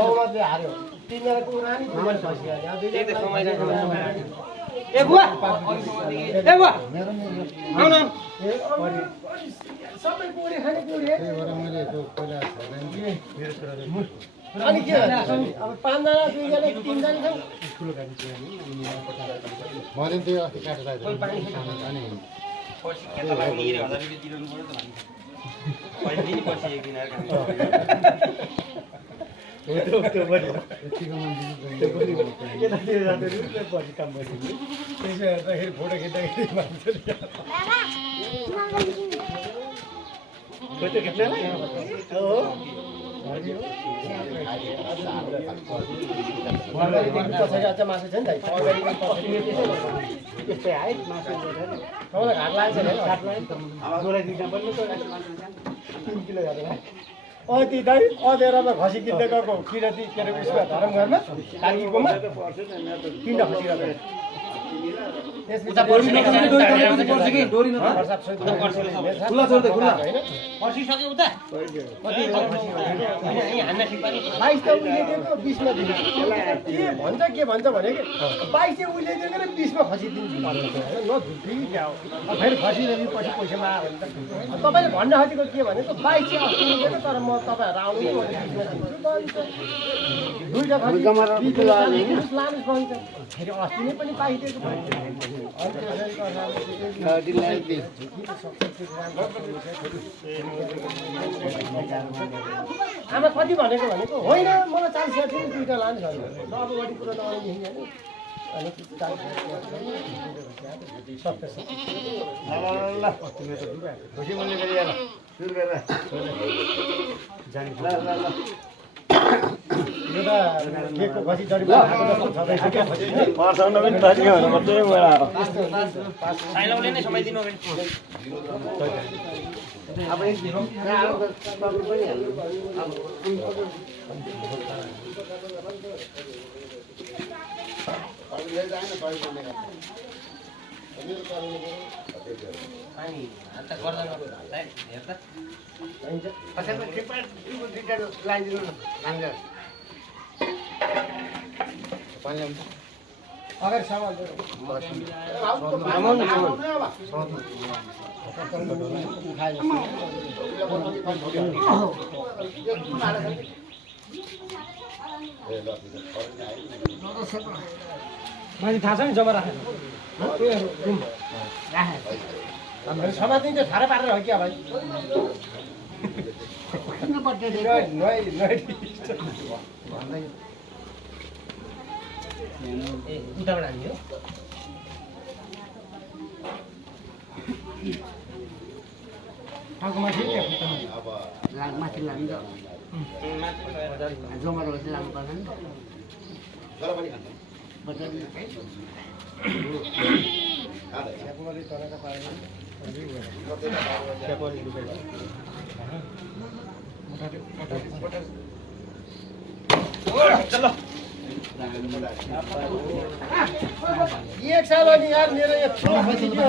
बहुमतले हार्यो तिनजनाको रानी दुईजना खसिहाल्यो अब दुईजना ए बुवा आउन सबै पुरी खाने पुरी मैले त्यो पहिला अनि के अब 5 जना 2 जना 3 जना छन् मैले त्यो अस्ति काटेर अनि खेतलाई नि 1000 रुपैयाँ तिर्नु पर्यो त भन्नु पहिले नि पछि एक दिन आएर त्यो पनि केटातिर जाँदाखेरि पछि काम गरिदिनु त्यसो हेर्दाखेरि फोटो खिच्दाखेरि मान्छे फोटो खिच्नलाई हो पछाडि अझ मासु छ नि त त्यस्तै है मासु तपाईँलाई घाट लाग्छ नि घाट लाग्छ मलाई दिँदा पनि 3 किलो घाट लाग्छ ती दाइ अधेरमा खसी किन्दै गएको किराती के अरे उसमा धरम घरमा काकीकोमा 3 खसी उता पर्सी कि डोरी नत्र खुला छोड्दै खुला पर्सी सक्यो उता हान्न ठिक पानी 22 त उहिले दिएको 20 मा दिनु के भन्छ भने 22 चाहिँ उहिले दिएको र 20 मा खसी दिन्छु भन्नु हैन न झुठी क्या हो फेरि खसी दिनु पछि पैसामा आयो भने त तपाईले भन्न खोजेको के भनेको 22 चाहिँ अस्ति दिएको तर म तपाईहरु आउनु नि दुईटा खसी लानुस् भन्छ फेरि अस्ति नै पनि पाइदिएको आमा कति भनेको होइन मलाई 40 60 दुईटा लानु छ अब बढी कुरा नआउने अनि 40 ल तिमी त खुसी मनले गरिहाल सुरु गरेर जानी ल यो त केको खसी जडी भएको जस्तो छ के खसी पर्सन पनि पार्यो भने मात्रै मलाई साइलाउले नै समाइदिनु अगाडि अब एक दिन तपाईँ पनि पानी हात गर्दा हेर्दा कसैको टिप्पण लगाइदिनु न नाङ्गा पानी आउँछ अगाडि सामान माथि थाहा छ नि जम्मा राखेको हाम्रो समातिन्छ थाहा पारेर हो क्या भाइ उताबाट हाल्ने हो टाउको माथि माथि लान्छ जमा रहेछ लानु पर्दैन एक साल अनि यार मेरो